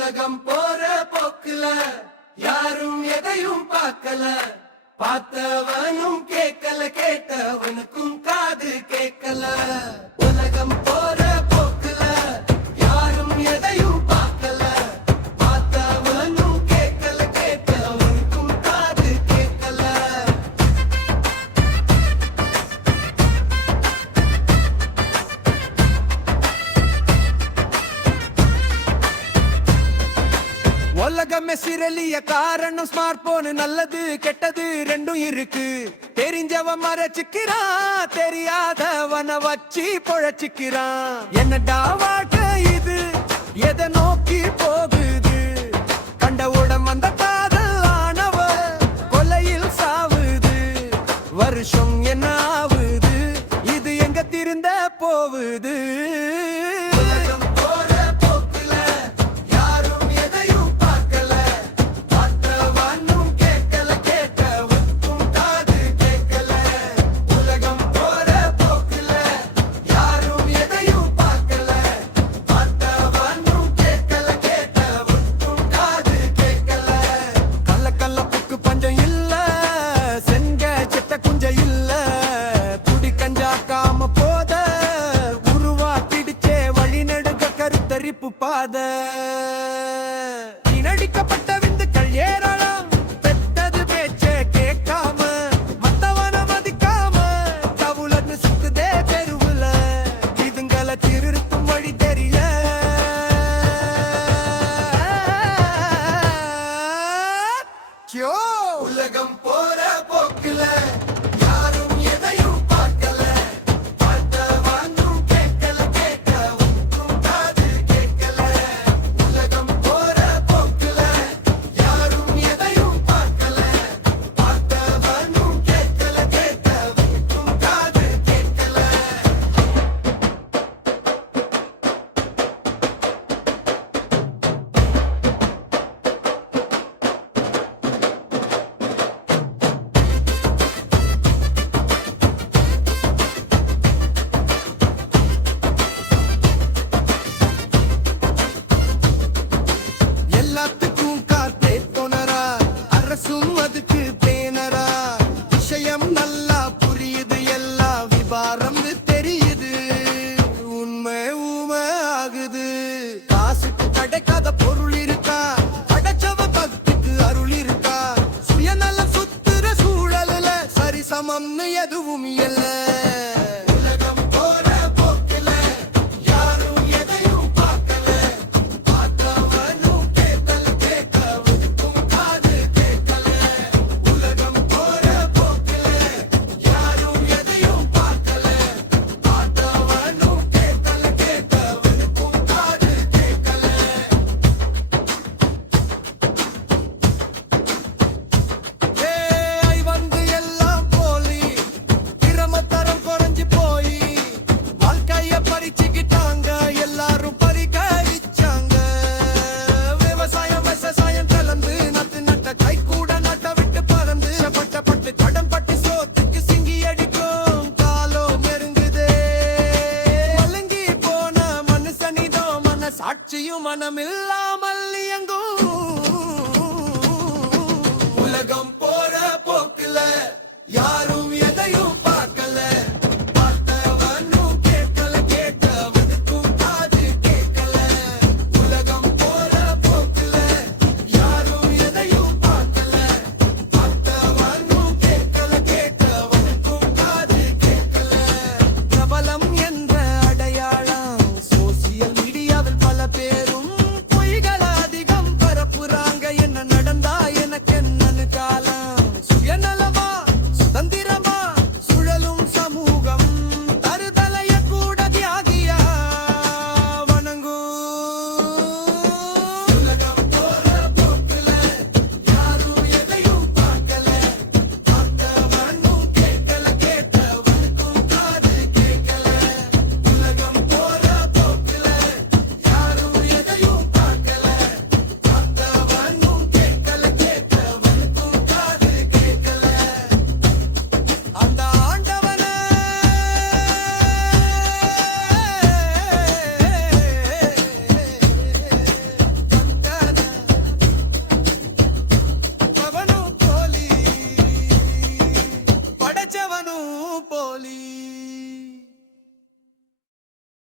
உலகம் போற போக்குல யாரும் எதையும் பார்க்கல, பார்த்தவனும் கேட்கல, கேட்டவனுக்கும் காது கேட்கல. உலகம் போற போக்குல யாரும் எதையும் பார்க்கல, பார்த்தவனும் கேட்கல, கேட்டவனுக்கும் காது கேட்கல. உலகமே சிரலிய காரணம் ஸ்மார்ட் போன், நல்லது கெட்டது ரெண்டும் இருக்கு. தெரிஞ்சவன் மறைச்சிக்கிறான், தெரியாதவன வச்சு பொழைச்சிக்கிறான். என்னடா வாழ்க்கை இது, எதை நோக்கி போகுது? கண்டவுடன் வந்த காதல் ஆனவ கொலையில் சாவுது. வருஷம் என்ன ஆவுது, இது எங்க திருந்த போகுது? பாத இனடிக்கப்பட்ட விந்துக்கள் ஏறலாம், பெத்தது பேச்ச கேட்காம, மத்தவன மதிக்காம தவுலன்னு சுத்துதே தெருவுல. இதுங்களை திருத்தும் வழி தெரியல. உலகம் போற போக்குல யாரும் எதையும் பார்க்கல, பார்த்தவனும் கேட்கல, கேட்டவனுக்கும் காது கேட்கல. உலகம் போற போக்குல யாரும் எதையும் பார்க்கல, பார்த்தவனும் கேட்கல, கேட்டவனுக்கும் காது கேட்கல. எல்லாத்துக்கும் காத்தே தோணரா, அரசும் அதுக்கு பேனரா. விஷயம் நல்லா புரியுது, எல்லா விபாரம் தெரியுது. உண்மை ஊமை ஆகுது. காசுக்கு கிடைக்காத பொருள் இருக்கா, அடைச்சவ பக்திக்கு அருள் இருக்கா? சுயநலம் சுத்துற சூழல்ல சரிசமம்னு எதுவும் இல்ல. உலகம் போற போக்குல யாரும் எதையும் பார்க்கல, பார்த்தவனும் கேட்கல, கேட்கவனுக்கும் காது கேட்கல. உலகம் போற போக்குல யாரும் எதையும் பார்க்கல, பார்த்தவனும் கேட்கல, கேட்கவனுக்கும் காது கேட்கல. ஏய் வந்து எல்லாம் போலி, திறமத்தரம் குறைஞ்சு போய் வாழ்க்கைய பறிச்சுக்கிட்டாங்க, எல்லாரும் பரிகரிச்சாங்க. விவசாயம் விவசாயம் கலந்து நட்டு நட்ட கை கூட நட்ட விட்டு பறந்து பட்டு கடம் பட்டு சோத்துக்கு சிங்கி அடிக்கும் காலம் நெருங்குதே. மலங்கி போன மனுஷனிதோ மன சாட்சியும் மனமில்லா